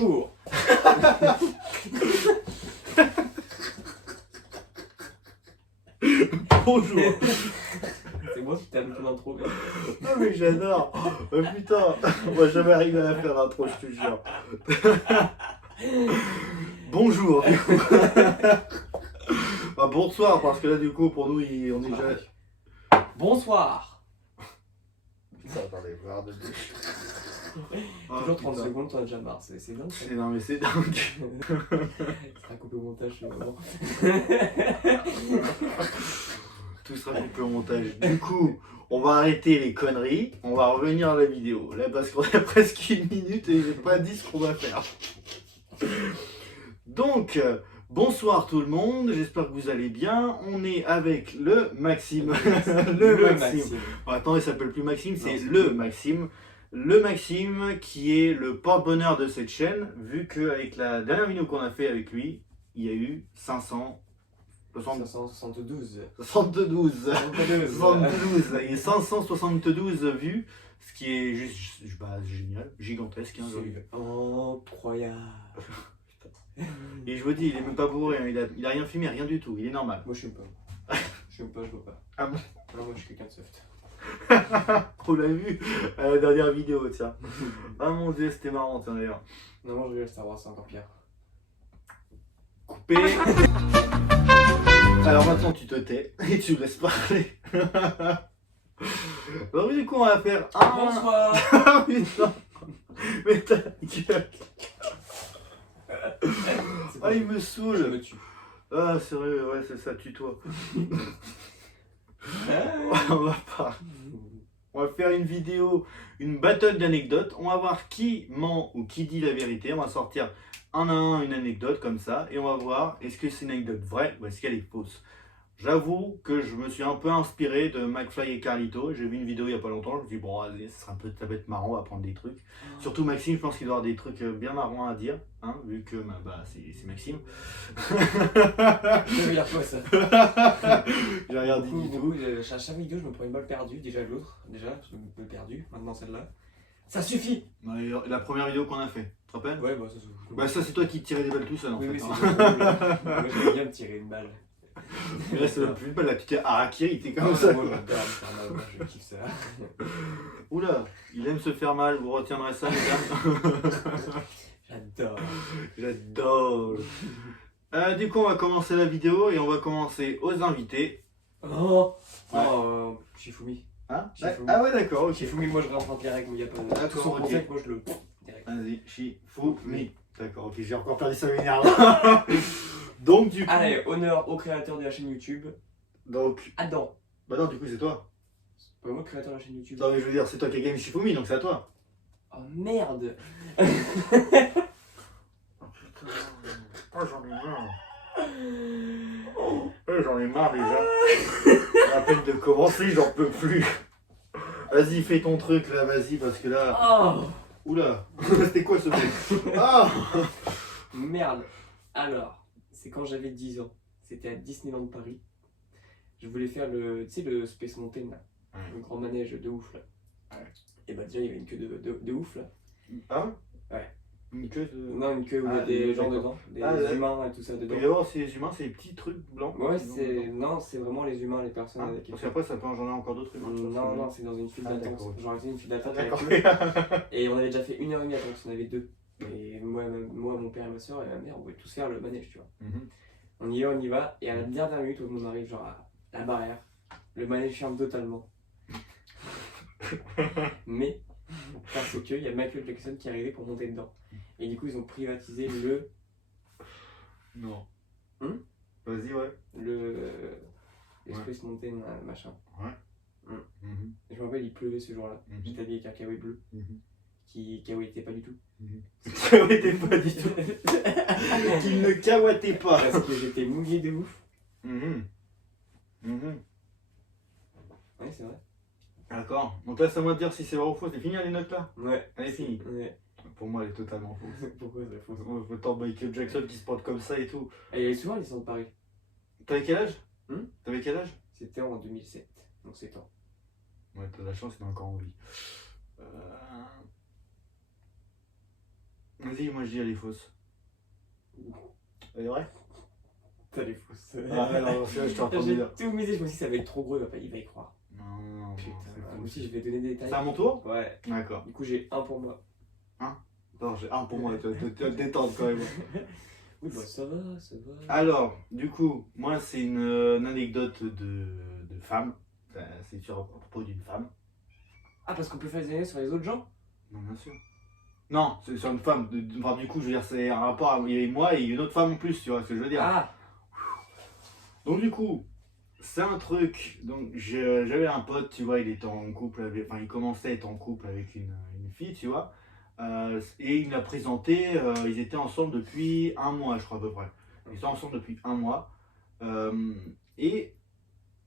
Bonjour. Bonjour. C'est moi qui t'ai habitué l'intro. Ah mais j'adore. Oh, putain, on va jamais arriver à la faire l'intro, je te jure. Bonjour du coup. Bah, bonsoir parce que là du coup pour nous on est déjà... Bonsoir. Putain, attendez, voir de bouche. Toujours 30 secondes, t'en as déjà marre. C'est dingue. Ça. Non mais c'est dingue. Ça sera coupé au montage. Bon. Tout sera coupé au montage. Du coup, on va arrêter les conneries, on va revenir à la vidéo. Là parce qu'on a presque 1 minute et j'ai pas dit ce qu'on va faire. Donc, bonsoir tout le monde, j'espère que vous allez bien. On est avec le Maxime. Maxime. Bon, attends, il s'appelle plus Maxime, c'est le Maxime. Le Maxime qui est le porte-bonheur de cette chaîne, vu qu'avec la dernière vidéo qu'on a fait avec lui, il y a eu 572 et 572 vues, ce qui est juste génial, gigantesque. Hein, incroyable. Et je vous dis, il est même pas bourré, hein, il a rien fumé, rien du tout, il est normal. Moi je fume pas. Je vois pas. Ah bon? Non, moi je suis quelqu'un de soft. On l'a vu à la dernière vidéo, tiens. Ah mon dieu, c'était marrant, tiens d'ailleurs. Non, moi je rigole, Star Wars, c'est encore pire. Coupé. Alors maintenant tu te tais et tu laisses parler. Alors du coup on va faire un... Bonsoir. Ah putain. Mais ta gueule. Ah il me Je saoule. me tue. Ah sérieux, ouais c'est ça, tue-toi. On va pas. On va faire une vidéo, une battle d'anecdotes. On va voir qui ment ou qui dit la vérité. On va sortir un à un une anecdote comme ça. Et on va voir est-ce que c'est une anecdote vraie ou est-ce qu'elle est fausse. J'avoue que je me suis un peu inspiré de McFly et Carlito. J'ai vu une vidéo il n'y a pas longtemps. Je me suis dit, bon, allez, ça va être marrant, on va prendre des trucs. Surtout Maxime, je pense qu'il doit avoir des trucs bien marrants à dire. Hein, vu que c'est Maxime. Je vais dire quoi ça? J'ai rien dit du tout. À chaque vidéo, je me prends une balle perdue. Déjà l'autre, je me perdu. Maintenant celle-là. Ça suffit! La première vidéo qu'on a fait, tu te rappelles? Ouais, bah ça suffit. Bah ça c'est toi qui tirais des balles tout seul en Oui, fait. oui, Hein. c'est ça. Moi j'aime bien me tirer une balle. Mais là c'est même plus une balle, là tu t'es harakiri, t'es comme Ah, ça. moi j'adore me faire mal, moi je kiffe ça. Oula, il aime se faire mal, vous retiendrez ça les gars. J'adore. J'adore. Du coup on va commencer la vidéo et on va commencer aux invités. Oh! Ouais. Oh, Shifumi. Hein? Shifumi. Ah ouais d'accord, ok. Shifumi, moi je rentre direct où il n'y a pas de. D'accord, Tout son ok. concept, moi je le. Direct. Vas-y, Shifumi. D'accord, ok, j'ai encore perdu 5 minutes. Donc du coup... Allez, honneur au créateur de la chaîne YouTube. Donc... Adam. Bah non, du coup c'est toi. C'est pas moi le créateur de la chaîne YouTube. Non mais je veux dire, c'est toi qui as gagné Shifumi, donc c'est à toi. Oh merde! Oh putain, oh j'en ai marre. J'en ai marre déjà. À peine de commencer, j'en peux plus. Vas-y, fais ton truc là, vas-y, parce que là... Oh! Oula, c'était quoi ce mec? Ah! Merde! Alors, c'est quand j'avais 10 ans. C'était à Disneyland Paris. Je voulais faire le, tu sais, le Space Mountain là. Le grand manège de ouf là. Et bah déjà il y avait une queue de ouf là. Ah? Ouais. Une queue de... Non, une queue où il y a Ah, des gens d'accord. dedans, des humains et tout ça Il dedans. peut y avoir ces humains, c'est les petits trucs blancs. Ouais, qui vont c'est. dedans. Non, c'est vraiment les humains, les personnes Ah, avec parce qu'après ça peut engendrer encore d'autres humains. Non, non, c'est dans une file Ah, d'attente. d'accord. Genre, c'était une file d'attente D'accord. avec eux. Et on avait déjà fait 1h30 d'attente, on avait 2. Et moi, mon père et ma soeur et ma mère, on voulait tous faire le manège, tu vois. Mhm. On y va, et à la dernière minute où on arrive genre à la barrière, le manège ferme totalement. Mais, parce qu'il y a Michael Jackson qui est arrivé pour monter dedans. Et du coup, ils ont privatisé Non. le Vas-y, ouais. Space Mountain machin. Ouais. Mhm. Et je me rappelle, il pleuvait ce jour-là. Mhm. J'étais habillé avec un kawaii bleu, qui kawaii pas du tout. Kawaii pas du tout. Qu'il ne kawatait pas. Parce que j'étais mouillé de ouf. Mhm. Mhm. Ouais, c'est vrai. D'accord. Donc là, ça va te dire si c'est vrai ou faux. C'est fini les notes là? Ouais. Elle est finie. Ouais. Pour moi, elle est totalement fausse. Pourquoi c'est faux? Autant Michael Jackson qui se porte comme ça et tout. Et il y avait souvent les centres de Paris. T'avais quel âge? Hmm. T'avais quel âge? C'était en 2007. Donc c'est temps. Ouais, t'as de la chance, il est encore en vie. Vas-y, moi je dis elle est fausse. Elle est vraie? T'as les fausses. Ah ouais, non, c'est là, je suis en train de J'ai dire. tout misé, je me suis dit ça va être trop gros, il va y croire. Non, Putain, c'est moi faux. aussi je vais donner des détails. C'est à mon tour? Ouais. D'accord. Du coup j'ai un pour moi. Non, j'ai un pour moi, tu vas te détendre quand même. Oui bah ça va, ça va. Alors, du coup, moi c'est une anecdote de femme. C'est sur à propos d'une femme. Ah parce qu'on peut faire des années sur les autres gens? Non, bien sûr. Non, c'est sur une femme. Enfin, du coup, je veux dire, c'est un rapport avec moi et une autre femme en plus, tu vois ce que je veux dire. Ah. Donc, du coup, c'est un truc. Donc, j'avais un pote, tu vois, il était en couple avec. Enfin, il commençait à être en couple avec une fille, tu vois. Et il me l'a présenté, ils étaient ensemble depuis un mois, je crois, à peu près. Ils étaient ensemble depuis un mois. Et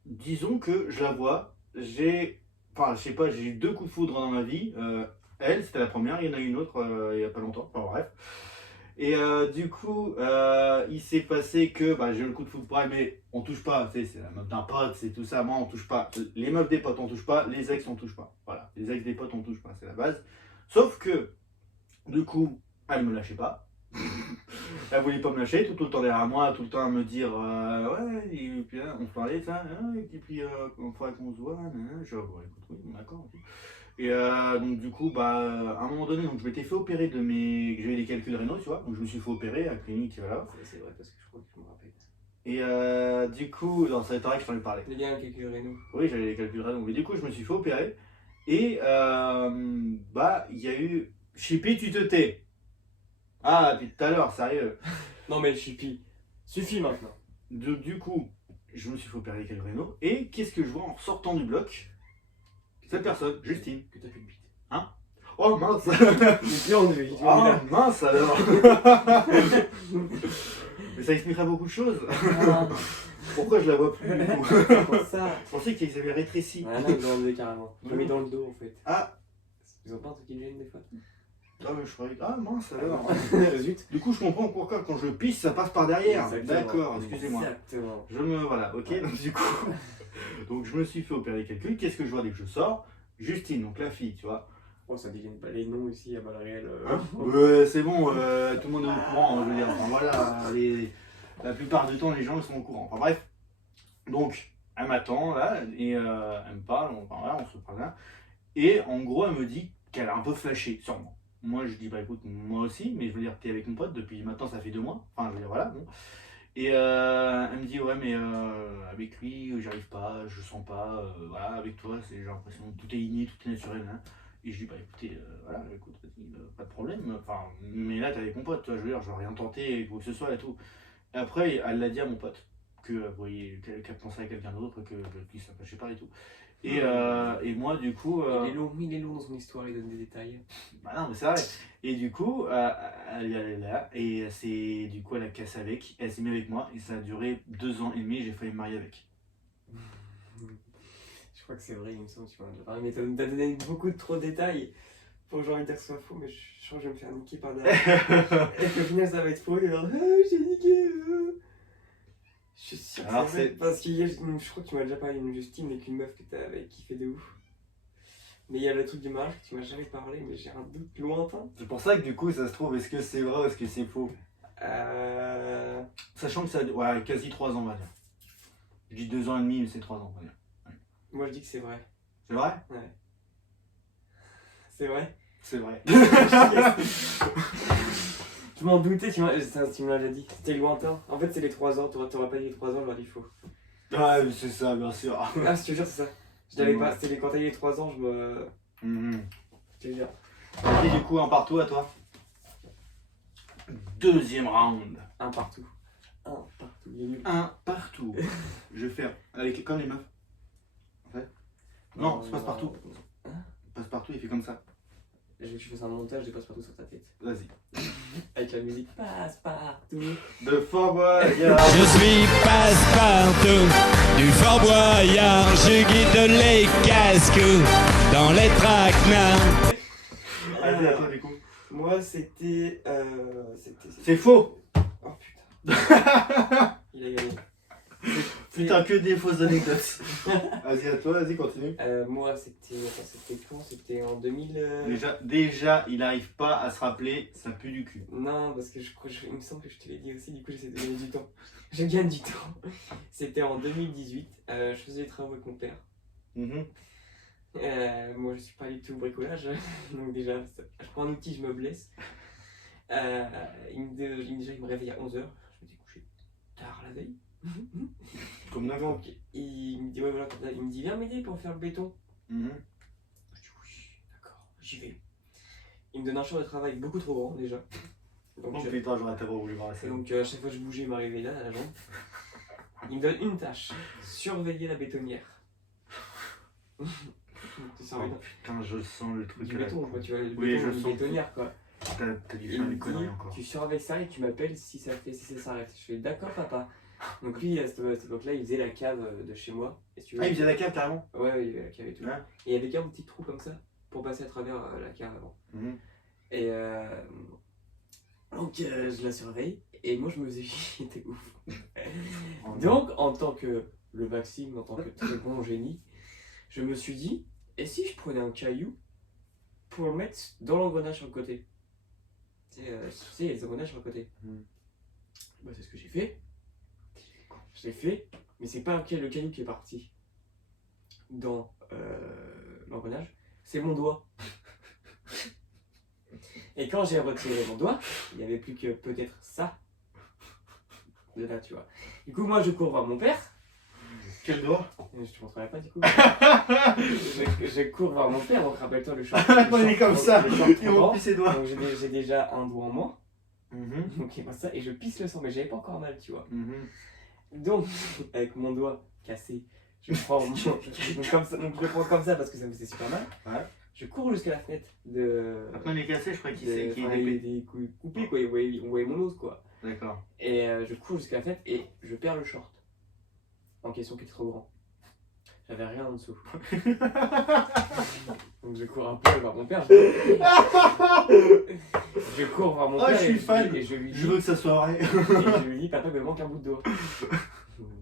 disons que je la vois, enfin, je sais pas, j'ai eu 2 coups de foudre dans ma vie. Elle, c'était la première, il y en a une autre il y a pas longtemps, enfin bref. Et du coup, il s'est passé que j'ai eu le coup de foudre pour elle, mais on touche pas, tu sais, c'est la meuf d'un pote, c'est tout ça, moi on touche pas. Les meufs des potes on touche pas, les ex on touche pas. Voilà, les ex des potes on touche pas, c'est la base. Sauf que, du coup, elle me lâchait pas. Elle voulait pas me lâcher, tout le temps derrière moi, tout le temps à me dire ouais, et puis on se parlait de ça, et puis il faudrait qu'on se voit, je dis bon écoute, oui, d'accord. Ok. Et donc du coup, à un moment donné, donc, je m'étais fait opérer de mes. J'avais des calculs rénaux, tu vois, donc je me suis fait opérer à la clinique, voilà. C'est vrai parce que je crois que je me rappelle. Et du coup, non, ça vrai que je t'en ai parlé. Il y a un calcul rénaux. Oui, j'avais des calculs rénaux, mais du coup, je me suis fait opérer, et il y a eu. Chippy, tu te tais. Ah, depuis tout à l'heure, sérieux. Non mais le chippy, suffit maintenant. Du coup, je me suis fait opérer avec le réno. Et qu'est-ce que je vois en sortant du bloc? Cette personne, Justine. Que t'as plus de bite. Hein? Oh mince. Oh mince alors. Mais ça expliquerait beaucoup de choses. Pourquoi je la vois plus du coup? C'est pour ça. Je pensais qu'ils avaient rétréci. Ah non, ils l'ont enlevé carrément. Je l'ai mis dans le dos en fait. Ah. Ils ont pas un truc qui gêne des fois? Ah mais je croyais. Ah mince alors. Zut. Du coup je comprends pourquoi quand je pisse ça passe par derrière. Exactement. D'accord, excusez-moi. Exactement. Voilà, ok, donc du coup. Donc je me suis fait opérer quelqu'un. Qu'est-ce que je vois dès que je sors? Justine, donc la fille, tu vois. Oh ça dégaine pas les noms ici à Balréel. C'est bon, tout le monde est au courant, je veux dire. Enfin voilà, la plupart du temps les gens ils sont au courant. Enfin bref. Donc elle m'attend là et elle me parle, enfin voilà, on se parle là. Et en gros elle me dit qu'elle a un peu flashé sur moi. Moi je dis écoute moi aussi, mais je veux dire t'es avec mon pote depuis maintenant ça fait 2 mois. Enfin je veux dire voilà bon. Et elle me dit ouais mais avec lui j'arrive pas, je sens pas, voilà avec toi j'ai l'impression que tout est inné, tout est naturel. Hein. Et je dis écoutez voilà écoute pas de problème, enfin mais là t'es avec mon pote, toi je veux dire je vais rien tenter quoi que ce soit et tout. Et après elle l'a dit à mon pote qu'elle pensait à quelqu'un d'autre, que qu'il s'attachait pas et tout. Et moi du coup il est long dans son histoire, il donne des détails. bah non mais c'est vrai. Et du coup elle est là et c'est du coup elle a cassé avec, elle s'est mise avec moi et ça a duré 2 ans et demi et j'ai failli me marier avec. Je crois que c'est vrai, il me semble que tu m'en as déjà parlé, mais t'as donné beaucoup trop de détails pour que j'ai envie de dire que ce soit faux, mais je crois que je vais me faire niquer par derrière. Et qu'au final ça va être faux, et genre j'ai niqué. Je suis sûr que Alors, c'est vrai, parce que je crois que tu m'as déjà parlé d'une Justine avec une meuf que t'avais kiffé de ouf. Mais il y a le truc du mariage que tu m'as jamais parlé, mais j'ai un doute lointain. C'est pour ça que du coup ça se trouve est-ce que c'est vrai ou est-ce que c'est faux. Sachant que ça a quasi 3 ans on va dire. Je dis 2 ans et demi mais c'est 3 ans on va dire. Ouais. Moi je dis que c'est vrai. C'est vrai? Ouais. C'est vrai? C'est vrai. Je m'en doutais, tu me l'as déjà dit. C'était lointain. En fait, c'est les 3 ans. T'aurais pas dit les 3 ans, j'aurais dit faux. Ah, mais c'est ça, bien sûr. Ah, je te jure, c'est ça. Je l'avais pas. C'était quand t'as eu les 3 ans, je me. Je te jure. Et du coup, un partout à toi. Deuxième round. Un partout. Un partout. Il est nul. Un partout. Je vais faire avec comme les meufs. En fait. Non, c'est passe-partout. Hein? Passe-partout, il fait comme ça. Je veux que tu fasses un montage de passe-partout sur ta tête. Vas-y. Avec la musique passe-partout. De Fort Boyard. Je suis passe-partout du Fort Boyard. Je guide les casques dans les traquenards. Allez, à toi du coup. Moi, c'était. C'est faux. Oh putain. Il a gagné. Putain, que des fausses anecdotes. Vas-y, à toi, vas-y, continue. Moi, c'était quand? C'était en 2000. Déjà, il n'arrive pas à se rappeler, ça pue du cul. Non, parce que il me semble que je te l'ai dit aussi, du coup j'essaie de gagner du temps. Je gagne du temps. C'était en 2018, je faisais des travaux avec mon père. Mhm. Moi je suis pas du tout au bricolage, donc déjà je prends un outil, je me blesse. Déjà il me réveille à 11h, je m'étais couché tard la veille. Comme neuf. Donc il me dit ouais voilà, il me dit viens m'aider pour faire le béton. Mhm. Je dis oui, d'accord, j'y vais. Il me donne un champ de travail beaucoup trop grand déjà. Donc, Oh putain, j'aurais tellement voulu voir ça. donc à chaque fois que je bougeais, il m'arrivait là, à la jambe. Il me donne une tâche, surveiller la bétonnière. Tu sens Oh putain, je sens le truc. du béton, quoi, tu vois, le Oui, béton, je une sens. bétonnière quoi. T'as dû Il faire me des conneries dit, encore. tu surveilles ça et tu m'appelles si ça s'arrête. Je fais d'accord papa. Donc lui à cette époque-là, il faisait la cave de chez moi. Et si tu veux, Ah, il faisait la cave carrément. Ouais, il y avait la cave et tout. Ouais. Et il y avait qu'un petit trou comme ça pour passer à travers la cave avant. Mhm. Et donc je la surveille et moi je me faisais chier de ouf. Oh non. Donc en tant que le Maxime, en tant que très bon génie, je me suis dit, et si je prenais un caillou pour le mettre dans l'engrenage sur le côté? Tu sais, il y a les engrenages sur le côté. Bah, c'est ce que j'ai fait. Je l'ai fait, mais c'est pas le caillou qui est parti dans l'engrenage, c'est mon doigt. Et quand j'ai retiré mon doigt, il n'y avait plus que peut-être ça de là, tu vois. Du coup, moi, je cours voir mon père. Quel doigt? Je te montrerai pas, du coup. je cours voir mon père, donc rappelle-toi le short. Quand il est comme ça, il remplit ses doigts. Donc j'ai déjà un doigt en moins, Mhm. donc il passe ça, et je pisse le sang, mais j'avais pas encore mal, tu vois. Mhm. Donc, avec mon doigt cassé, je prends donc je le prends comme ça parce que ça me faisait super mal. Ouais. Je cours jusqu'à la fenêtre de. Après, il est cassé, je crois qu'il de- s'est qu'il enfin, est il épais. est coupé, quoi. On voyait mon os, quoi. D'accord. Et je cours jusqu'à la fenêtre et je perds le short en question qui était trop grand. J'avais rien en dessous. Donc je cours un peu vers mon père. Je cours vers mon Ah, père je suis fan. et je lui dis, Je veux que ça soit vrai. et je lui dis papa, il me manque un bout de doigt.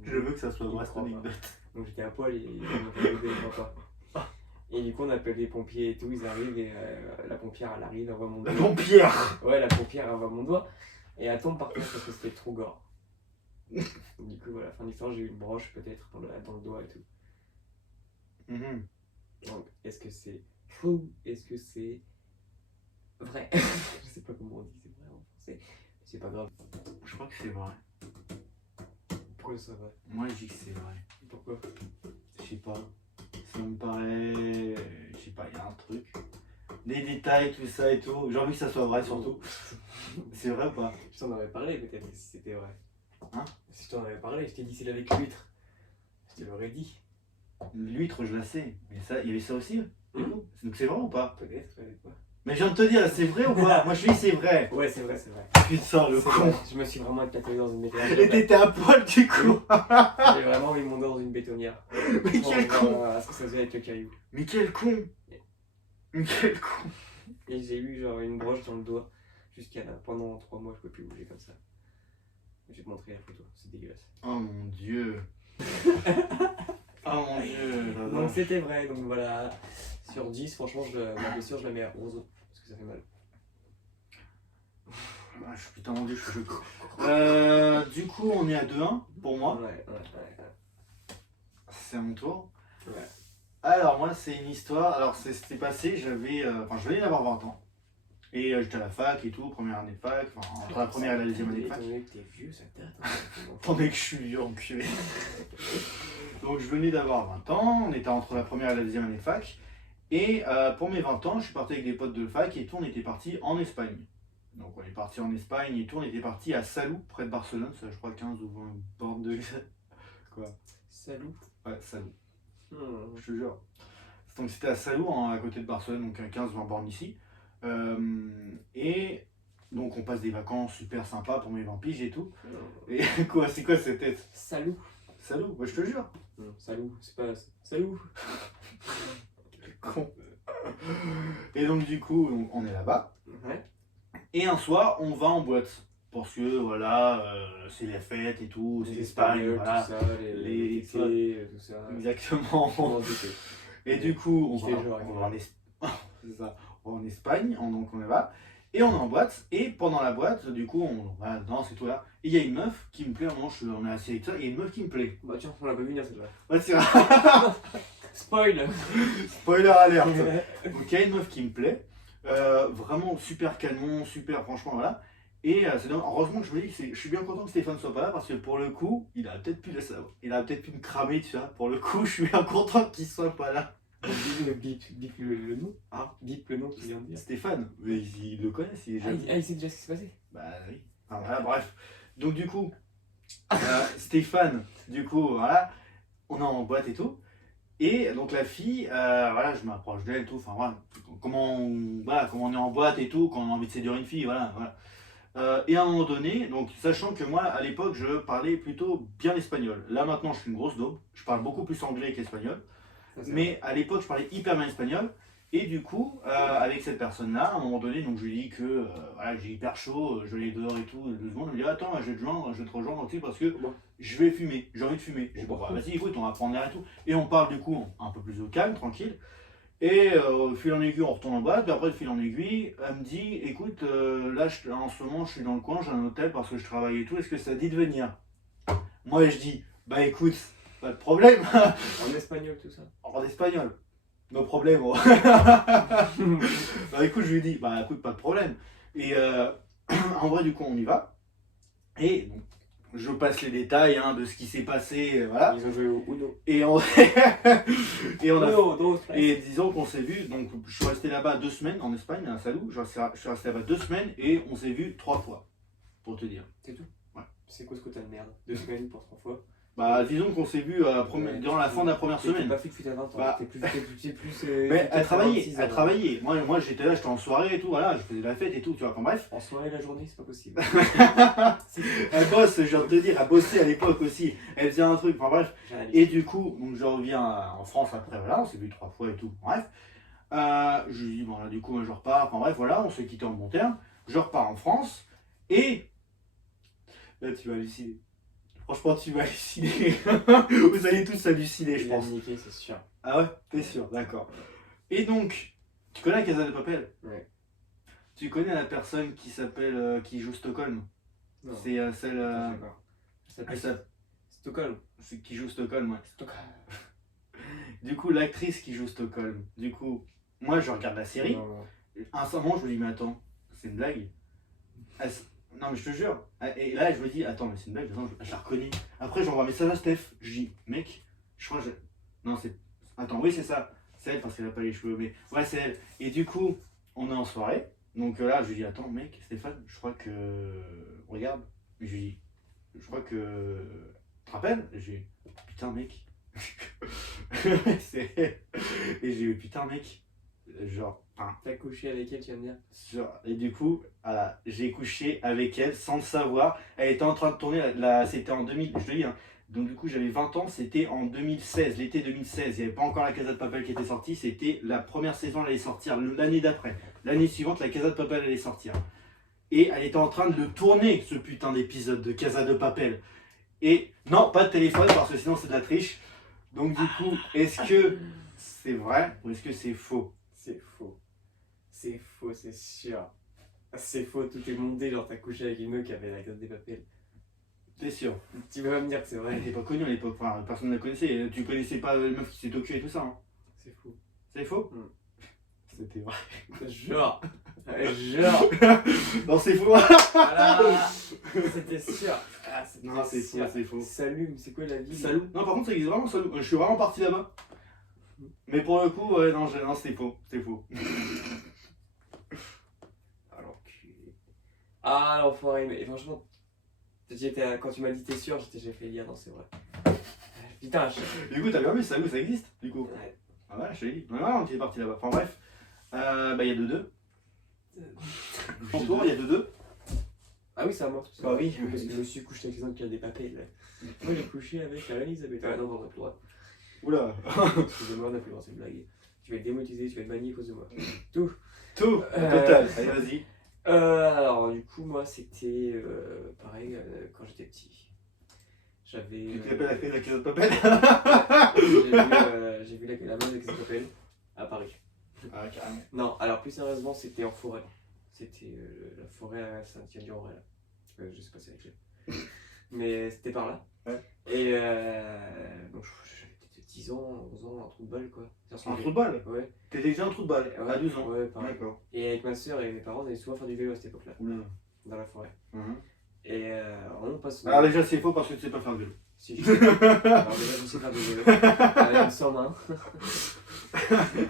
Je veux que ça soit Il vrai, cette croit pas. anecdote. Donc j'étais à poil et il m'a fait aider, il croit pas. Et du coup on appelle les pompiers et tout, ils arrivent et la pompière elle arrive, elle voit mon doigt. La pompière. Ouais, la pompière elle voit mon doigt et elle tombe par terre parce que c'était trop gore. Du coup à la fin de l'histoire j'ai eu une broche peut-être dans le doigt et tout. Mhm. Donc est-ce que c'est faux? Est-ce que c'est vrai? Je sais pas comment on dit, c'est vrai en français. Mais c'est pas grave. Je crois que c'est vrai. Pourquoi ça va? Moi, je dis que c'est vrai. Pourquoi? Je sais pas. Ça me paraît. Je sais pas, il y a un truc. Les détails, tout ça et tout. J'ai envie que ça soit vrai surtout. C'est vrai ou pas? Je t'en avais parlé peut-être si c'était vrai. Hein? Si je t'en avais parlé, je t'ai dit c'est avec l'huître. Je te l'aurais dit. L'huître, je la sais. Mais ça, il y avait ça aussi. Mhm. Donc c'est vrai ou pas? Peut-être, pas. Mais je viens de te dire, c'est vrai ou pas? Moi je dis c'est vrai. Ouais, c'est vrai, c'est vrai. Putain, le C'est con. vrai. Je me suis vraiment éclaté dans une Et bétonnière. t'étais à poil du coup. J'ai vraiment mis mon doigt dans une bétonnière. Mais quel con. Ce que ça faisait avec le caillou. Mais quel con. Mais quel con. Et j'ai eu genre une broche dans le doigt jusqu'à là. Pendant 3 mois, je pouvais plus bouger comme ça. Je vais te montrer la photo, c'est dégueulasse. Oh mon dieu. Oh mon dieu. Donc c'était vrai, donc voilà. Sur 10, franchement, ma blessure, je la mets à 11 parce que ça fait mal. Ah, putain, mon dieu, je suis choqué. Du coup, on est à 2-1 pour moi. Ouais. C'est à mon tour. Ouais. Alors, moi, c'est une histoire. Alors, c'était passé, je venais d'avoir 20 ans. Et j'étais à la fac et tout, première année de fac, enfin, entre la première et la deuxième année de fac. Étant donné que t'es vieux, ça date. Hein. Attendez que je suis vieux, enculé. Donc, je venais d'avoir 20 ans, on était entre la première et la deuxième année de fac. Et pour mes 20 ans, je suis parti avec des potes de fac et tout, on était parti en Espagne. Donc, on est parti en Espagne et tout, on était parti à Salou, près de Barcelone, ça, je crois 15 ou 20 bornes de Quoi? Salut. Ouais, Salou. Je te jure. Donc c'était à Salou, à côté de Barcelone, donc à 15-20 bornes ici. Et donc on passe des vacances super sympas pour mes 20 piges et tout. Et quoi, c'est quoi cette tête? Salut. Salou, ouais, je te jure. Salut, c'est pas. Salut. Con. Et donc du coup, on est là-bas. Ouais. Et un soir, on va en boîte. parce que voilà, c'est la fête et tout, c'est Les l'Espagne, Espagnols, voilà. tout ça, les Les- tétés, tout ça. Exactement. On en doutait. Et du coup, on Il fait va, genre, on va en c'est ça. On va en Espagne, donc on y va. Et on est en boîte, et pendant la boîte, du coup, on danse et tout là. Et il y a une meuf qui me plaît, à un moment, on est assis avec ça, et il y a une meuf qui me plaît. Bah tiens, on l'a pas vu venir celle-là. Ouais, c'est vrai. Spoil. Spoiler alerte. Donc il y a une meuf qui me plaît, vraiment super canon, super franchement voilà. Et heureusement que je me dis que je suis bien content que Stéphane soit pas là parce que pour le coup, il a peut-être pu me cramer, tu vois. Pour le coup, je suis bien content qu'il soit pas là. Bip le nom. Ah, Bip le nom qu'il vient de dire. Stéphane, mais il le connaît, il est Ah, jamais. il sait déjà ce qui s'est passé. Bah oui. Enfin, voilà, bref. Donc du coup, Stéphane, du coup, voilà, on est en boîte et tout. Et donc la fille, voilà, je m'approche d'elle et tout. Enfin voilà, comment on est en boîte et tout, quand on a envie de séduire une fille, voilà. Et à un moment donné, donc sachant que moi à l'époque je parlais plutôt bien espagnol. Là maintenant je suis une grosse daube, je parle beaucoup plus anglais qu'espagnol. Ça, c'est Mais à l'époque je parlais hyper bien espagnol. Et du coup, avec cette personne-là, à un moment donné, donc je lui dis que voilà, j'ai hyper chaud, je l'ai dehors et tout, 2 secondes, elle me dit attends, je vais te rejoindre aussi parce que Bon. je vais fumer, j'ai envie de fumer. Je dis bon, bah, vas-y, écoute, on va prendre l'air et tout. Et on parle du coup un peu plus au calme, tranquille. Et au fil en aiguille, on retourne en boîte, puis après, de fil en aiguille, elle me dit écoute, là en ce moment, je suis dans le coin, j'ai un hôtel parce que je travaille et tout, est-ce que ça te dit de venir? Moi, je dis bah écoute, pas de problème, En espagnol tout ça. en espagnol. No problème. Bah écoute, je lui dis, bah écoute, pas de problème. Et en vrai, du coup, on y va. Et donc, je passe les détails de ce qui s'est passé, voilà. Ils ont joué au Uno. Et on, et on a, Uno, dos, tres. et disons qu'on s'est vu, donc je suis resté là-bas 2 semaines en Espagne, à Salou. Je suis resté là-bas 2 semaines et on s'est vu 3 fois, pour te dire. C'est tout. Ouais. C'est quoi ce quota de merde? 2 semaines pour 3 fois. Bah disons qu'on s'est vu durant la fin de la première T'es semaine. pas fait depuis ta 20 ans. Bah. T'es plus. Mais elle travaillait, 26 elle ans. travaillait. Moi j'étais là, j'étais en soirée et tout, voilà, je faisais la fête et tout, tu vois, enfin bref. En soirée, la journée, c'est pas possible. Elle bosse, je viens de te dire, elle bossait à l'époque aussi, elle faisait un truc, enfin bref. J'ai rien dit. Et du coup, donc je reviens en France après, voilà, on s'est vu 3 fois et tout, bref. Je lui dis, bon là du coup, moi, je repars, enfin bref, voilà, on s'est quitté en bon terme. Je repars en France et là tu vas halluciner. Franchement, tu vas halluciner. Vous allez tous halluciner, je Il a pense. niqué, c'est sûr. Ah ouais, t'es sûr, d'accord. Et donc, tu connais la Casa de Papel? Ouais. Tu connais la personne qui s'appelle, qui joue Stockholm? Non. C'est celle D'accord. Ça elle s'appelle s'appelle- Stockholm. c'est qui joue Stockholm, ouais. Stockholm. Du coup, l'actrice qui joue Stockholm. Du coup, moi, je regarde la série. Non. À un moment, je me dis, mais attends, c'est une blague? Non, mais je te jure. Et là, je me dis, attends, mais c'est une blague, attends, je la reconnais. Après, j'envoie un message à Steph. Je dis, mec, je crois que je. Non, c'est. Attends, oui, c'est ça. C'est elle parce qu'elle a pas les cheveux, mais. Ouais, c'est elle. Et du coup, on est en soirée. Donc là, je lui dis, attends, mec, Stéphane, je crois que. Regarde. Je lui dis, je crois que. Tu te rappelles? J'ai dit, putain, mec. Et j'ai dit, putain, mec. Genre. T'as couché avec elle, tu vas me dire. Et du coup, j'ai couché avec elle sans le savoir. Elle était en train de tourner, c'était en 2000, je te dis, hein. Donc du coup j'avais 20 ans, c'était en 2016, l'été 2016. Il n'y avait pas encore la Casa de Papel qui était sortie, c'était la première saison, elle allait sortir l'année d'après. L'année suivante, la Casa de Papel allait sortir. Et elle était en train de le tourner, ce putain d'épisode de Casa de Papel. Et non, pas de téléphone parce que sinon c'est de la triche. Donc du coup, est-ce que c'est vrai ou est-ce que c'est faux? C'est faux. C'est faux, c'est sûr. C'est faux, tout est monté, genre t'as couché avec une meuf qui avait la Casa des Papel. T'es sûr? Tu vas pas me dire que c'est Elle vrai. n'était pas connue à l'époque, enfin, personne ne la connaissait. Tu connaissais pas le meuf qui s'est occupée et tout ça, hein. C'est faux. C'est faux? Mm. C'était vrai. Genre. Genre. Non, c'est faux. Voilà. C'était sûr. Ah, c'était Non, c'est faux, sûr. c'est faux. Salut, c'est quoi la ville? Salou. Non, par contre, ça existe vraiment, Salou. Je suis vraiment parti là-bas. Mais pour le coup, ouais, non, c'était faux. C'était faux. Ah, l'enculé. Ah, l'enfoiré, mais franchement, quand tu m'as dit t'es sûr, j'ai fait lire, non, c'est vrai. Putain, Du coup, t'as bien vu, Salou, ça existe, du coup. Ouais. Ah ouais, je te l'ai dit. Ouais, on était parti là-bas. Enfin, bref. Bah, il y a 2-2. En tour, il y a 2-2. Ah oui, c'est à mort. Bah oui. Parce que je me suis couché avec les gens qui a des papels. Là. Moi, j'ai couché avec Elisabeth. Ah non, non, on n'a plus le droit. Oula. Excusez-moi, on n'a plus le droit, c'est une blague. Tu vas être démonétisé, tu vas être banni à cause de moi. Tout. Tout, total. Allez, vas-y. Alors, du coup, moi, c'était pareil quand j'étais petit. J'avais. Tu te rappelles la crise de la caisse de papel? J'ai vu la main de Caisse de Papel à Paris. Ah, carrément. Non, alors plus sérieusement, c'était en forêt. C'était la forêt à Saint-Étienne-du-Rouvray. Je sais pas si c'est laquelle. Mais c'était par là. Ouais. Et donc j'avais peut-être 10 ans, 11 ans, un trou de balle quoi. Un trou de balle? Ouais. T'étais déjà un trou de balle Ouais, à 12 ans? Ouais, pareil. D'accord. Et avec ma soeur et mes parents, on allait souvent faire du vélo à cette époque-là, Oula. dans la forêt. Mhm. Et on passe. Alors déjà c'est faux parce que tu sais pas faire de vélo. Si, je sais. Alors déjà, je sais faire du vélo. Avec une sans main.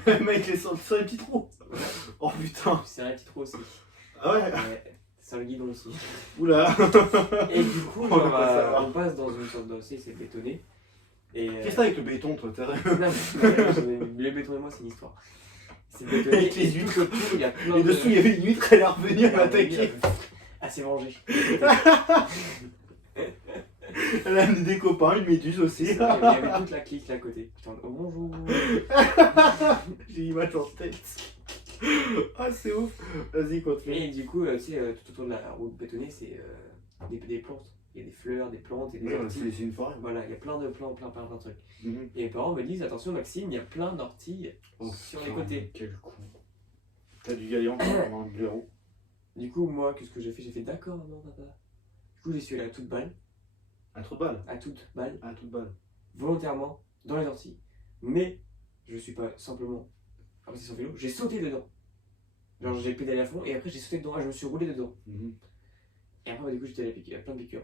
Le mec il est sur les petits trous. Oh putain. C'est un petit trou aussi. Ah ouais. Ouais. C'est le guidon aussi. Oula. Et du coup, On va pas savoir. on passe dans une sorte de. C'est bétonné. Et. Qu'est-ce que t'as avec le béton toi? Non, mais le béton et moi, c'est une histoire. C'est bétonné. Avec les et huîtres. tout autour, il y a plein Et dessous il y avait une huître, elle est revenue, elle m'a attaqué. Ah, c'est mangé. Elle a amené des copains, une méduse aussi. Il y avait toute la clique là à côté. Putain, oh, bonjour. J'ai l'image en tête. Ah c'est ouf. Vas-y continue. Et du coup, tu sais, tout autour de la route bétonnée, c'est des plantes. Il y a des fleurs, des plantes et des Ouais, orties. c'est une forêt. Voilà, il y a plein de trucs. Mhm. Et mes parents me disent, attention Maxime, il y a plein d'orties Oh, sur les putain, côtés. Quel con. T'as du gaillon dans le blaireau. Du coup, moi, qu'est-ce que j'ai fait? J'ai fait d'accord, non, papa. Du coup, j'y suis allé à toute balle, Un trou de balle. à toute balle, Balle. volontairement, dans les orties. Mais, je suis pas simplement parti sur vélo, j'ai sauté dedans. Genre, j'ai pédalé à fond et après, j'ai sauté dedans et je me suis roulé dedans. Mhm. Et après, bah, du coup, j'étais à plein de piqûres.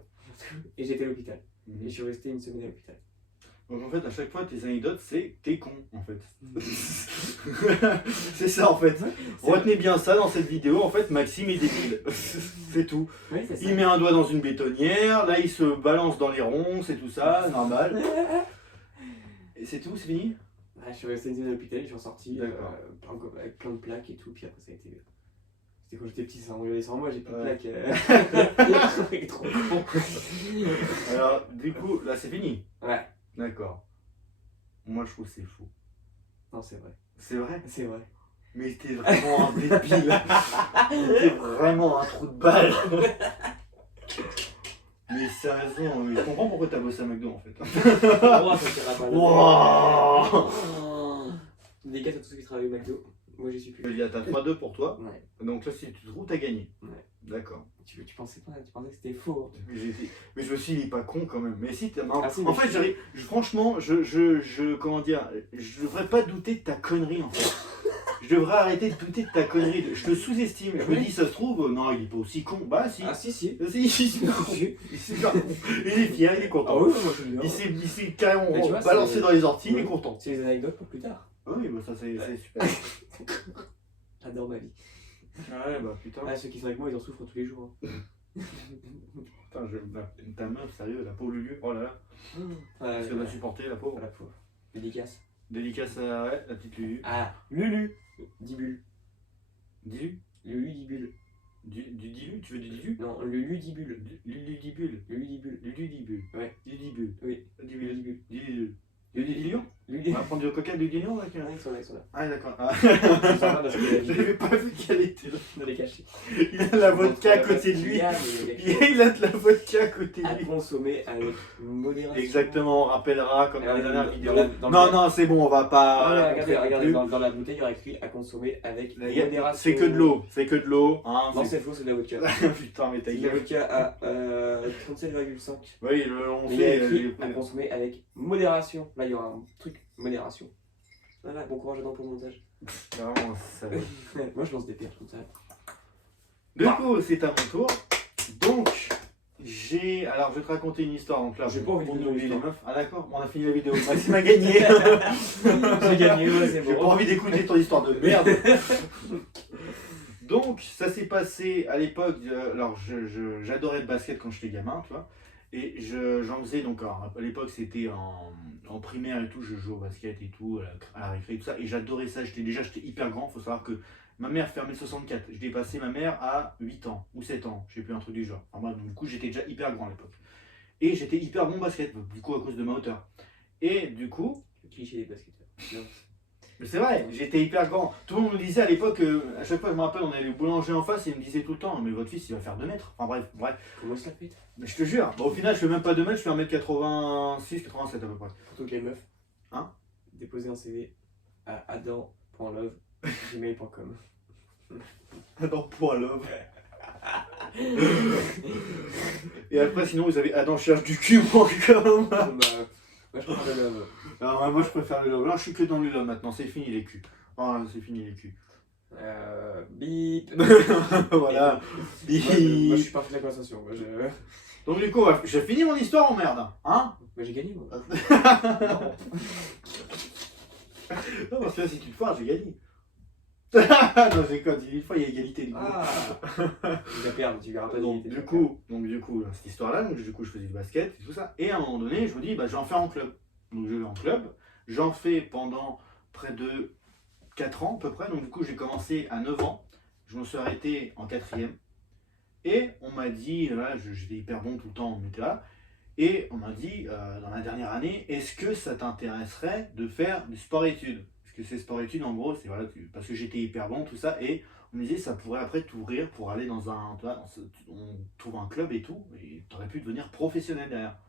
Et j'étais à l'hôpital. Mhm. Et je suis resté une semaine à l'hôpital. Donc en fait, à chaque fois, tes anecdotes, c'est t'es con, en fait. C'est ça, en fait. Retenez bien ça dans cette vidéo. En fait, Maxime est débile. C'est tout. Oui, c'est ça. Il met un doigt dans une bétonnière, là, il se balance dans les ronds, c'est tout ça, normal. Et c'est tout, c'est fini? Ouais, je suis resté une semaine à l'hôpital, je suis ressorti D'accord. avec plein de plaques et tout, puis après ça a été. C'était quand j'étais petit, ça engueulait sans moi, j'ai plus de Ouais. plaques. Il est trop con. Alors, du coup, là, c'est fini. Ouais, D'accord. Moi, je trouve que c'est faux. non, c'est vrai. C'est vrai? C'est vrai. Mais t'es vraiment un débile. T'es vraiment un trou de balle. Mais sérieusement, mais je comprends pourquoi t'as bossé à McDo en fait. Oh, ça tira pas. Wow. Oh. Dédicace à tous ceux qui travaillent au McDo. Moi, j'y suis plus. Il y a t'as 3-2 pour toi. Ouais. Donc là, si tu te trouves, t'as gagné. Ouais. D'accord. Tu pensais pas, tu pensais que c'était faux. Hein. Mais je me suis dit, il est pas con quand même. Mais si, Ah, si, en mais fait, franchement, comment dire, je devrais pas douter de ta connerie en fait. Je devrais arrêter de douter de ta connerie. Je te sous-estime. Je me dis, ça se trouve, non, il est pas aussi con. Bah si. Ah, si, si. Si, il est super con. Il est super con. Il est fier, il est content. Ah oui, moi je suis bien. Il s'est carrément Mais tu vois, balancé c'est- dans les orties, il Oui. est content. C'est les anecdotes pour plus tard. Ah oui, bah ça c'est super. J'adore ma vie. Ouais, bah putain. Ah, ceux qui sont avec moi, ils en souffrent tous les jours. Hein. Putain, ta meuf, sérieux, la pauvre Lulu. Oh là là. Ouais, Est-ce qu'elle va supporter la pauvre? Voilà, pauvre. Dédicace. Dédicace à ouais, la petite Lulu. Ah, Lulu. Dibule. Dilu? Lulu Dibule. Du dilu? Tu veux du dilu? Non, Lulu Dibule. Luludibule. Lulu Dibule. Luludibule. Ouais. Luludibule. Oui. Dibule. Dibule. Dilu. Luludilion? Lulu. On va prendre du coca du lion là? Ah, ils sont là, ils sont là. Ah d'accord. Ah. Ils sont là parce que la vidéo, J'avais pas vu qu'elle était là. on les cacher. Il a la vodka à côté de lui. Il a de la vodka à côté de À lui. consommer avec modération. Exactement, on rappellera comme dans les dernières vidéos. dans Non, le- non, c'est bon, on va pas. Ah, la regardez, montrer non regardez, plus. dans la bouteille, il y aura écrit à consommer avec Les gars, modération. c'est que de l'eau, c'est que de l'eau. Hein, Non, c'est faux, c'est de la vodka. Putain, mais ta C'est de la gueule. vodka à 37,5. Oui, on Mais il y a sait. écrit à consommer avec modération. Là, il y aura un truc, modération. Voilà, bon courage dedans pour le montage. Vraiment, ça va. Moi, je lance des perches comme ça. Du coup, c'est à mon tour. Donc, alors, je vais te raconter une histoire. Donc là, J'ai pas envie de pour finir oublier les l'histoire. meufs. Ah, d'accord, on a fini la vidéo. Maxime a gagné. J'ai gagné, ouais, c'est J'ai pas bon. envie d'écouter ton histoire de merde. Donc, ça s'est passé à l'époque. Alors, j'adorais le basket quand j'étais gamin, tu vois. Et j'en faisais, donc, alors, à l'époque, c'était en primaire et tout. Je jouais au basket et tout, à la récré et tout ça. Et j'adorais ça. J'étais hyper grand. Faut savoir que ma mère fait 1m64. Je dépassais ma mère à 8 ans ou 7 ans. Je sais plus, un truc du genre. Enfin, bref, du coup, j'étais déjà hyper grand à l'époque. Et j'étais hyper bon au basket, du coup, à cause de ma hauteur. Et du coup, Le cliché des basketteurs. Non. Mais c'est vrai, j'étais hyper grand. Tout le monde me disait à l'époque, à chaque fois je me rappelle, on avait le boulanger en face et il me disait tout le temps, mais votre fils il va faire 2 mètres. Enfin bref. Comment ça fait? Mais je te jure, au final je fais même pas 2 mètres, je fais 1m86, 87 à peu près. Pour toutes les meufs. Hein? Déposez un CV à adam.love@gmail.com. Adam pour love. Et après sinon vous avez Adam cherche du cul.com. Bah, moi je préfère le love. Alors moi je préfère le love. Là je suis que dans le love maintenant, c'est fini les culs. Voilà, c'est fini les culs. Bip. Voilà. Moi je suis parti de la conversation. Moi, Donc du coup, j'ai fini mon histoire en merde. Hein? Moi j'ai gagné moi. Non, parce que là si tu te foires, j'ai gagné. Non, j'ai quoi, une fois il y a égalité du coup. Tu vas perdre, tu verras pas Donc d'égalité. du coup, cette histoire-là, donc, du coup je faisais du basket et tout ça. Et à un moment donné, je me dis, bah j'en fais en club. Donc je vais en club. J'en fais pendant près de 4 ans à peu près. Donc du coup j'ai commencé à 9 ans. Je me suis arrêté en 4e. Et on m'a dit, là j'étais hyper bon tout le temps, on était là. Et on m'a dit, dans la dernière année, est-ce que ça t'intéresserait de faire du sport-études? Parce que c'est sport-études, en gros, c'est voilà, parce que j'étais hyper bon, tout ça, et on me disait, ça pourrait après t'ouvrir pour aller dans un, on trouve un club et tout, et t'aurais pu devenir professionnel derrière.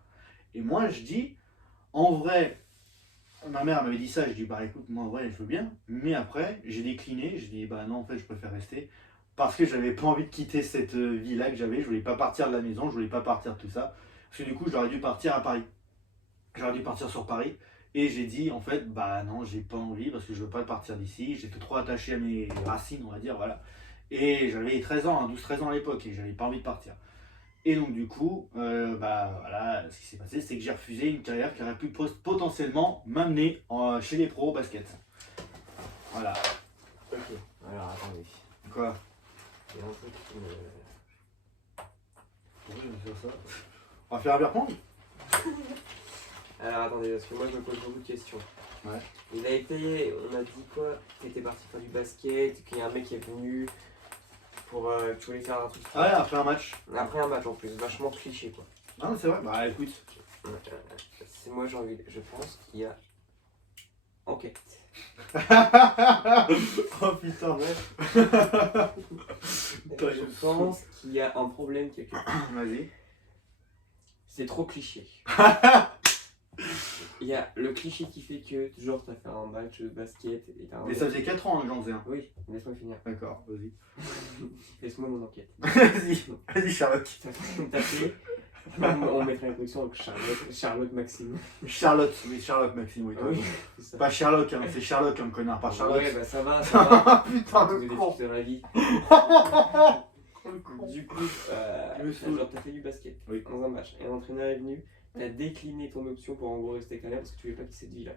Et moi, je dis, en vrai, ma mère m'avait dit ça, je dis, bah écoute, moi en vrai, je veux bien, mais après, j'ai décliné, je dis, bah non, en fait, je préfère rester, parce que j'avais pas envie de quitter cette vie-là que j'avais, je voulais pas partir de la maison, je voulais pas partir de tout ça. Parce que du coup, j'aurais dû partir à Paris. J'aurais dû partir sur Paris. Et j'ai dit, en fait, bah non, j'ai pas envie parce que je veux pas partir d'ici. J'étais trop attaché à mes racines, on va dire, voilà. Et j'avais 13 ans, 12-13 ans à l'époque et j'avais pas envie de partir. Et donc, du coup, bah voilà, ce qui s'est passé, c'est que j'ai refusé une carrière qui aurait pu potentiellement m'amener chez les pros au basket. Voilà. Ok, alors attendez. Quoi? Il y a un truc qui me. Pourquoi je vais faire ça? On va faire un verre-prendre? Alors attendez, parce que moi je me pose beaucoup de questions. Ouais. Il a été, on a dit quoi? T'étais parti faire du basket, qu'il y a un mec qui est venu pour tu voulais faire un truc. Ah ouais, après un match. Après un match en plus, vachement cliché quoi. Non, mais c'est vrai. Bah écoute. C'est moi j'ai envie, je pense qu'il y a enquête. Oh putain, ouais. Je pense qu'il y a un problème quelque part. Vas-y. C'est trop cliché. Il y a le cliché qui fait que genre t'as fait un match de basket et t'as un. Mais ça faisait 4 ans que j'en faisais un. Oui, laisse-moi finir. D'accord, vas-y. Laisse-moi mon enquête. Vas-y Charlotte. T'as fait. On mettra une connexion avec Charlotte Maxime. Charlotte, oui, Charlotte Maxime, oui. Oui, c'est ça. Pas Sherlock, hein, c'est Sherlock, un connard, pas Charlotte. Ouais, bah ça va, ça va. Putain, Tous le les con. fils de la vie. Du coup, t'as fait du basket Oui. dans un match et un entraîneur est venu, t'as décliné ton option pour en gros rester avec ta mère parce que tu voulais pas quitter cette vie là.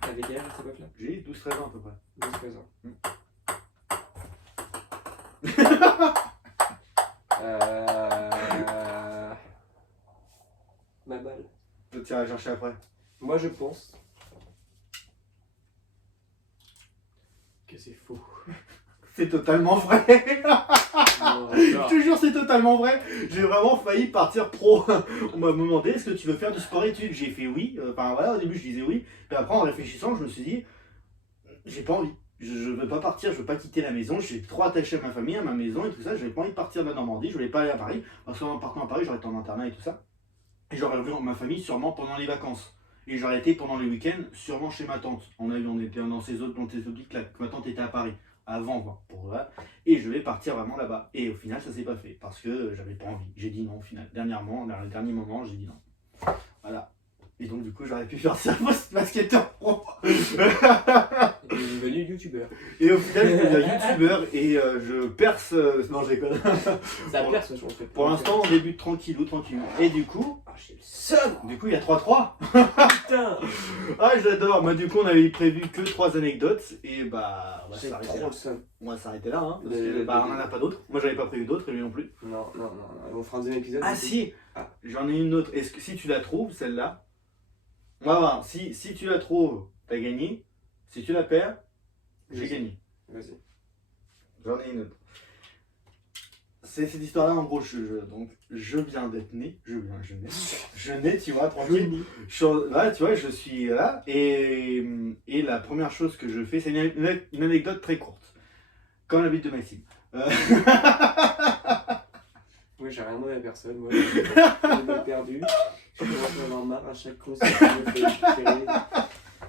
T'avais quel âge à cette époque là? J'ai 12-13 ans à peu près. 12-13 ans. Ma balle. Tu vas la chercher après. Moi je pense que c'est faux. C'est totalement vrai. Non, Je te jure, c'est totalement vrai. J'ai vraiment failli partir pro. On m'a demandé est-ce que tu veux faire du sport-études? J'ai fait oui. Enfin voilà, au début je disais oui. Puis après en réfléchissant, je me suis dit j'ai pas envie. Je veux pas partir, je veux pas quitter la maison. Je suis trop attaché à ma famille, à ma maison et tout ça. J'avais pas envie de partir de la Normandie. Je voulais pas aller à Paris. Parce qu'en partant à Paris, j'aurais été en internat et tout ça. Et j'aurais vu ma famille sûrement pendant les vacances. Et j'aurais été pendant les week-ends sûrement chez ma tante. On était dans ces autres là. Ma tante était à Paris. Avant, quoi, pour là. Et je vais partir vraiment là-bas. Et au final, ça s'est pas fait. Parce que j'avais pas envie. J'ai dit non au final. Dernièrement, dans le dernier moment, j'ai dit non. Voilà. Et donc, du coup, j'aurais pu faire ça basketteur pro. Et devenu youtubeur. Et au final, je deviens youtubeur et je perce. Non, je déconne. Ça perce, je fait. Pour l'instant, on débute tranquillou. Et du coup. Ah, j'ai le seum. Du coup, il y a 3-3. Putain. Ah, j'adore. Moi, du coup, on avait prévu que 3 anecdotes. Et bah, on va J'ai s'arrêter trop là. le seum. On va s'arrêter là. Hein, parce que bah, on n'en a pas d'autres. Moi, j'avais pas prévu d'autres et lui non plus. Non. On fera un deuxième épisode. Ah si, Ah. J'en ai une autre. Est-ce que si tu la trouves, celle-là, on va voir. Si tu la trouves, t'as gagné. Si tu la perds, j'ai gagné. Vas-y. J'en ai une autre. c'est cette histoire-là, en gros, donc, je viens d'être né, je nais, tu vois, tranquille. Là, tu vois, je suis là, et la première chose que je fais, c'est une anecdote très courte, comme la bite de Maxime. Moi, j'ai rien demandé à personne, moi, j'ai perdu. Je commence à en avoir marre à chaque con,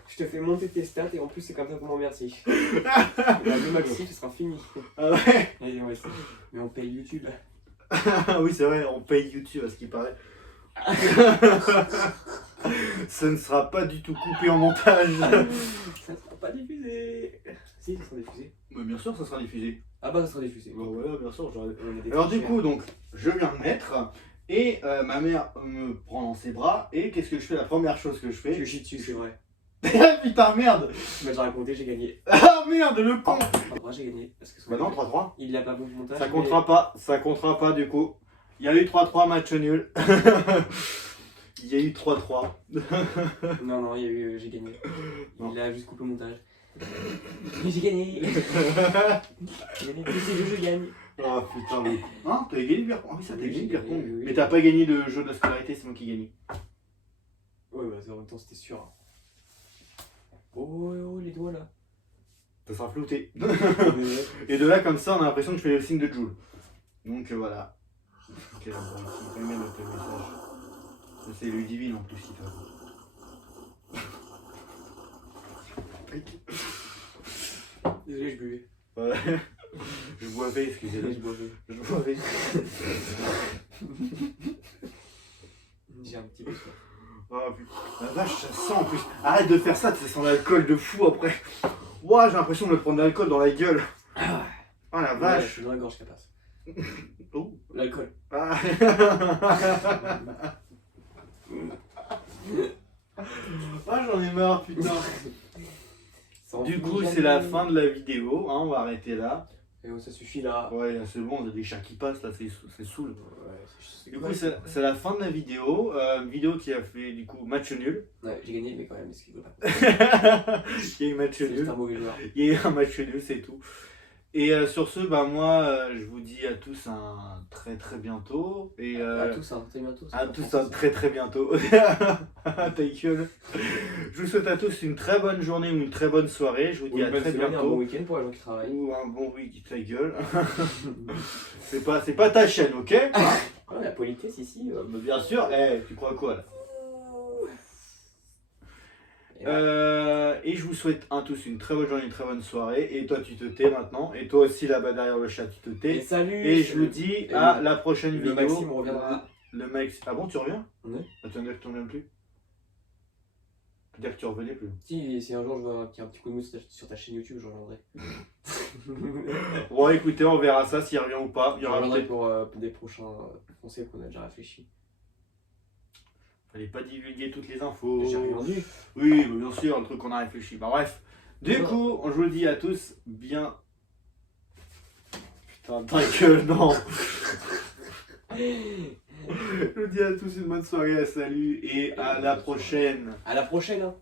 je te fais monter tes stats et en plus c'est comme ça qu'on m'en remercie. Le Maxime, ce sera fini. Ah ouais. Et ouais, mais on paye YouTube. Oui, c'est vrai, on paye YouTube à ce qui paraît. Ça ne sera pas du tout coupé en montage. Ça ne sera pas diffusé. Si, ça sera diffusé. Mais bien sûr, ça sera diffusé. Ah bah, ça sera diffusé. Bah voilà, bien sûr. On a des Alors du tricheurs. coup, donc, je viens de naître et ma mère me prend dans ses bras et qu'est-ce que je fais? La première chose que je Tu fais... chies dessus, c'est vrai. Putain, merde. Tu m'as déjà raconté, j'ai gagné. Ah merde, le con. Après, j'ai gagné. Parce que Bah non, 3-3. il n'y a pas bon montage. Ça comptera pas du coup. Il y a eu 3-3, match nul. Il y a eu 3-3. Non, non, il y a eu. J'ai gagné. Non. Il a juste coupé le montage. J'ai gagné. J'ai gagné. Tous ces jeux, je gagne. Oh putain, le con. Hein, t'as gagné Pierre? Ah oui, ça t'as Oui, gagné j'ai Pierre gagné, con. oui. Mais t'as pas gagné le jeu de la scolarité, c'est moi qui gagne. Ouais, bah, en même temps, c'était sûr. Hein. Oh, oh, les doigts là. Ça sera flouté. Mais ouais. Et de là, comme ça, on a l'impression que je fais le signe de Joule. Donc voilà. Quel abruti, quand même notre message. Ça, c'est le divine en plus qui fait. Désolé, je buvais. Ouais. Je boivais, excusez-moi. Je buvais. Je boivais. J'ai un petit peu soif. Oh putain, la vache, ça sent en plus. Arrête de faire ça, ça sent l'alcool de fou après. Ouah, j'ai l'impression de me prendre de l'alcool dans la gueule. Oh la Ouais, je vache. suis dans la gorge capace. Oh. L'alcool. Ah. Ah, j'en ai marre, putain. Ça en Du finit coup, jamais. c'est la fin de la vidéo, hein, on va arrêter là. Et oh, ça suffit là. Ouais, là, c'est bon, on a des chats qui passent, là, c'est saoul. Ouais, c'est Du quoi, coup, c'est la fin de la vidéo, vidéo qui a fait, du coup, match nul. Ouais, j'ai gagné, mais quand même, excuse-moi pas. Il y a eu match C'est juste nul. un mauvais joueur. Il y a eu un match nul, c'est tout. Et sur ce, bah moi, je vous dis à tous un très très bientôt. Et À tous, hein, très bientôt. à tous un très très bientôt. Ta gueule. Je vous souhaite à tous une très bonne journée ou une très bonne soirée. Je vous dis à très Un bon bientôt. week-end pour les gens qui travaillent. Ou un bon week ta gueule. C'est pas ta chaîne, ok? Ouais, la politesse ici. Bah, bien sûr, tu crois quoi là? Et je vous souhaite à tous une très bonne journée, une très bonne soirée. Et toi, tu te tais maintenant. Et toi aussi, là-bas derrière le chat, tu te Et tais. salut. Et je vous dis à la prochaine Le vidéo. Maxime reviendra. Le Max. Ah bon, tu reviens? Ouais. Ah, tu veux dire que tu reviens plus? Tu veux dire que tu revenais plus? Si un jour je vois qu'il y a un petit coup de mousse sur ta chaîne YouTube, je reviendrai. Bon, écoutez, on verra ça s'il revient ou pas. Il y Je aura reviendrai peut-être. pour des prochains concepts qu'on a déjà réfléchi. Fallait pas divulguer toutes les infos. J'ai rien dit. Oui, mais bien sûr, le truc qu'on a réfléchi. Bah bref. Du Ouais. coup, je vous le dis à tous bien. Putain, ta gueule, non. Je vous dis à tous une bonne soirée, salut et à la prochaine. À la prochaine, hein.